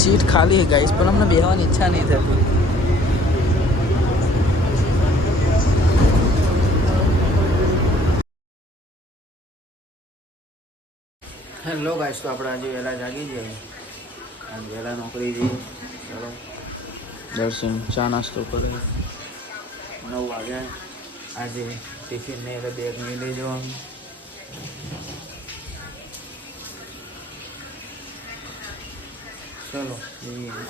Seat खाली है guys, पर हमने बेहવાની ઈચ્છા नहीं थी। हेलो गाइस, तो आप आज वेला जागी जाए, आज वेला नौकरी जी। चलो दर्शन चा नास्तो करे 9 वागे। आज टिफिन ने बैग नहीं ले जावा। चलो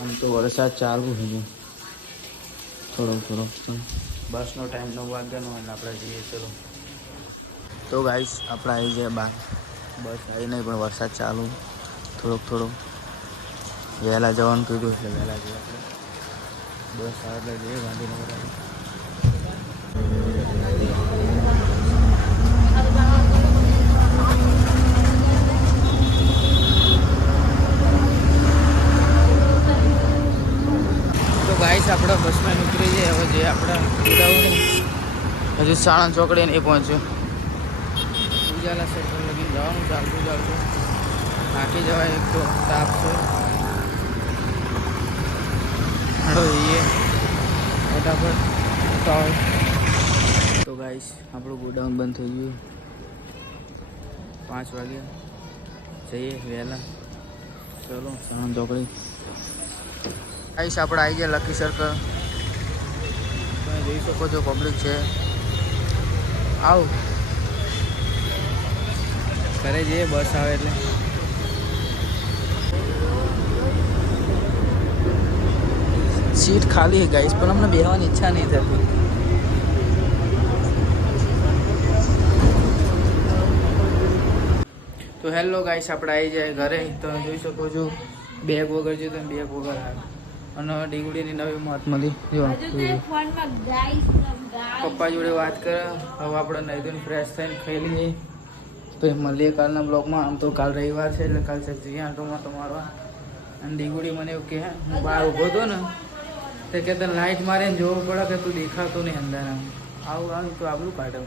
आम तो वरसाद चालू है, थोड़ो थोड़ो बस नो टाइम 9 वाग्यानो आप जाइए। चलो तो गाइस आप आई जाए बार, बस आई नहीं पण वरसाद चालू, थोड़ोक थोड़ो वहेला जवानुं कीधुं એટલે वहेला जઈએ આપણે। बस आवे એટલે જઈએ ગાંધીનગર આવે। तो गाइस આપણે બસમાં ઉતરી જઈએ હવે, જે આપણે ઉડાવણી હજુ સાણંદ ચોકડી નહીં પહોંચ્યો। ઉજાલા સર્કલ લગીને જવાનું ચાલતું ચાલતું થાકી જવાય, એક તો તાપ છે। હડો જઈએ ફટાફટ ઉતાવળ। તો ગાઈસ આપણું ગોડાઉન બંધ થઈ ગયું, 5 વાગ્યા જઈએ વહેલા। ચલો સાણંદ ચોકડી। गाइस આપણે આવી ગયા લકી સર્કલ, તમે જોઈ શકો છો પબ્લિક છે। આવ ઘરે જઈએ બસ આવે એટલે। सीट खाली है गाइस, पर हमने बेहવાની ઈચ્છા नहीं थी। तो हेलो गाइस આપણે આવી જાય ઘરે, તમે જોઈ શકો છો બેગ વગર છે, તમે બેગ વગર આવ્યા અને ડીગુડીની નવી મોત મળી। જો પપ્પા જોડે વાત કરે, હવે આપણે નહીં ધોઈને ફ્રેશ થઈને ખાઈ લઈએ, પછી મળીએ કાલના બ્લોગમાં। આમ તો કાલ રવિવાર છે એટલે કાલ જઈએ આંટો માટો મારવા। અને ડીગુડી મને એવું કહે, હું બહાર ઊભો હતો ને તો કે તને લાઇટ મારીને જોવું પડે કે તું દેખાતો નહીં અંદર। આવું આવું તો આબરું કાઢે।